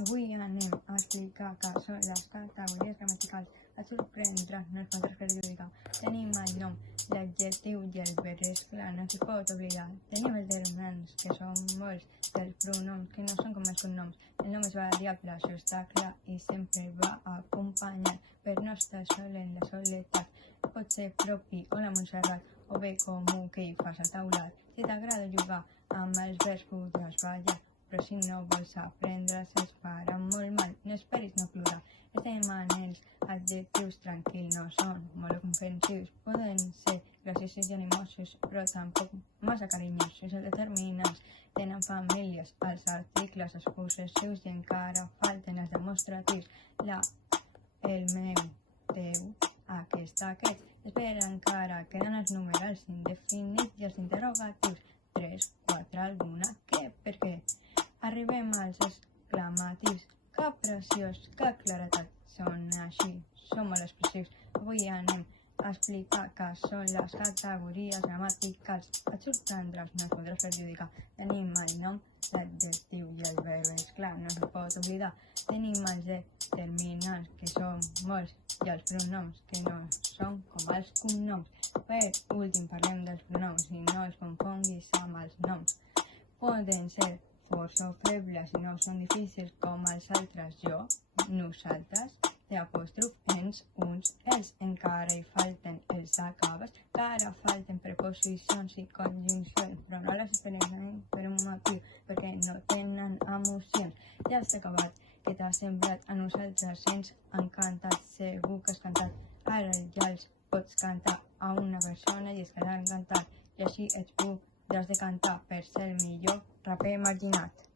Avui anem a explicar què són les categories gramaticals. Et sorprendrà, no es pot perjudicar. Tenim el nom, l'adjectiu i el verb, és clar, no s'hi pot oblidar. Tenim els determinants, que són molts, dels pronoms, que no són com els cognoms. El nom és variable, això està clar, i sempre va acompanyat per no estar sol en la soledat. Pot ser propi o la Montserrat, o bé comú que hi fas al taulat. Si t'agrada jugar amb els verbs podràs ballar, però si no vols aprendre's es farà molt mal. No esperis no plorar. Estem en els adjectius, tranquil, no són molt ofensius. Poden ser graciosos i animosos, però tampoc massa carinyosos. Els determinants tenen famílies, els articles, els possessius i encara falten els demostratius. La, el meu, teu, aquest. Espera, encara queden els numerals indefinits i els interrogatius. 3, 4, alguna, què, per què? Arribem als exclamatius. Que preciós, que claretat. Són així, són molt expressius. Avui anem a explicar què són les categories gramaticals. Et sorprendràs, no et podràs perjudicar. Tenim el nom, l'adjectiu i el verb, és clar, no es pot oblidar. Tenim els determinants, que són molts, i els pronoms, que no són com els cognoms. Per últim parlem dels pronoms, i no els confonguis amb els noms. Poden ser força o febles i no són difícils com els altres, jo, nosaltres, l'apòstrof, ens, uns, els. Encara hi falten els acabes, encara falten preposicions i conjuncions, però no les esperem per un motiu, perquè no tenen emocions. Ja s'ha acabat, que t'ha semblat? A nosaltres ens ha encantat, segur que has cantat. Ara ja els pots cantar a una persona i es quedarà encantat, i així ets podràs de cantar per ser el millor raper marginat.